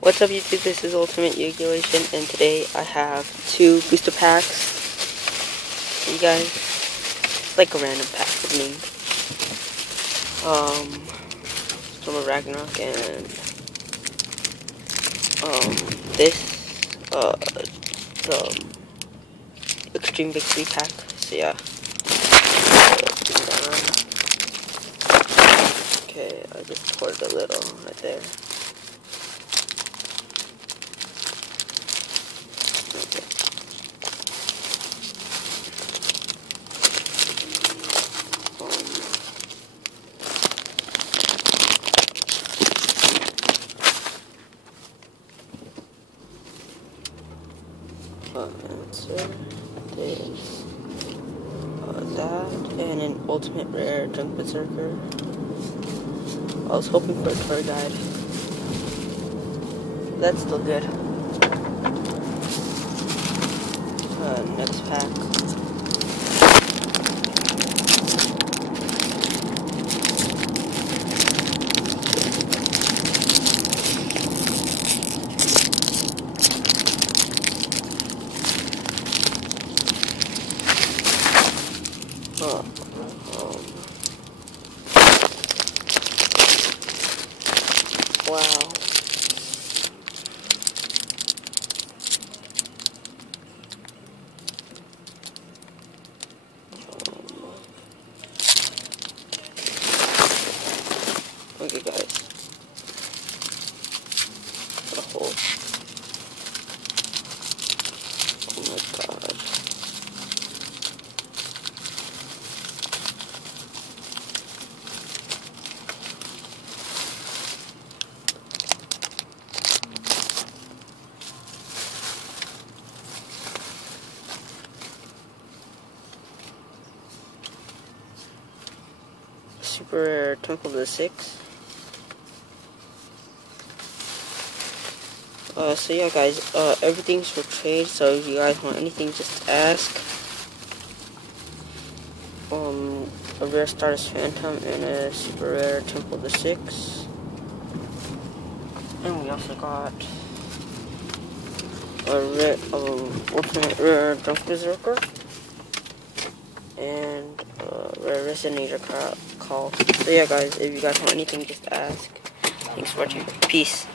What's up YouTube, this is Ultimate Regulation, and today I have 2 booster packs. You guys, it's like a random pack of me. Storm of Ragnarok and the Extreme Victory pack. So yeah. Okay, I just poured a little right there. Answer is that and an ultimate rare Junk Berserker. I was hoping for a tour guide. That's still good. Next pack. Wow. Okay, guys. What a hole. Oh my god. Super rare Temple of the Six. So yeah guys, everything's for trade, so if you guys want anything, just ask. A rare Stardust Phantom and a super rare Temple of the Six. And we also got a rare, ultimate rare Junk Berserker. And rare Resident Evil Call. So yeah guys, if you guys want anything, just ask. Thanks for watching. Peace.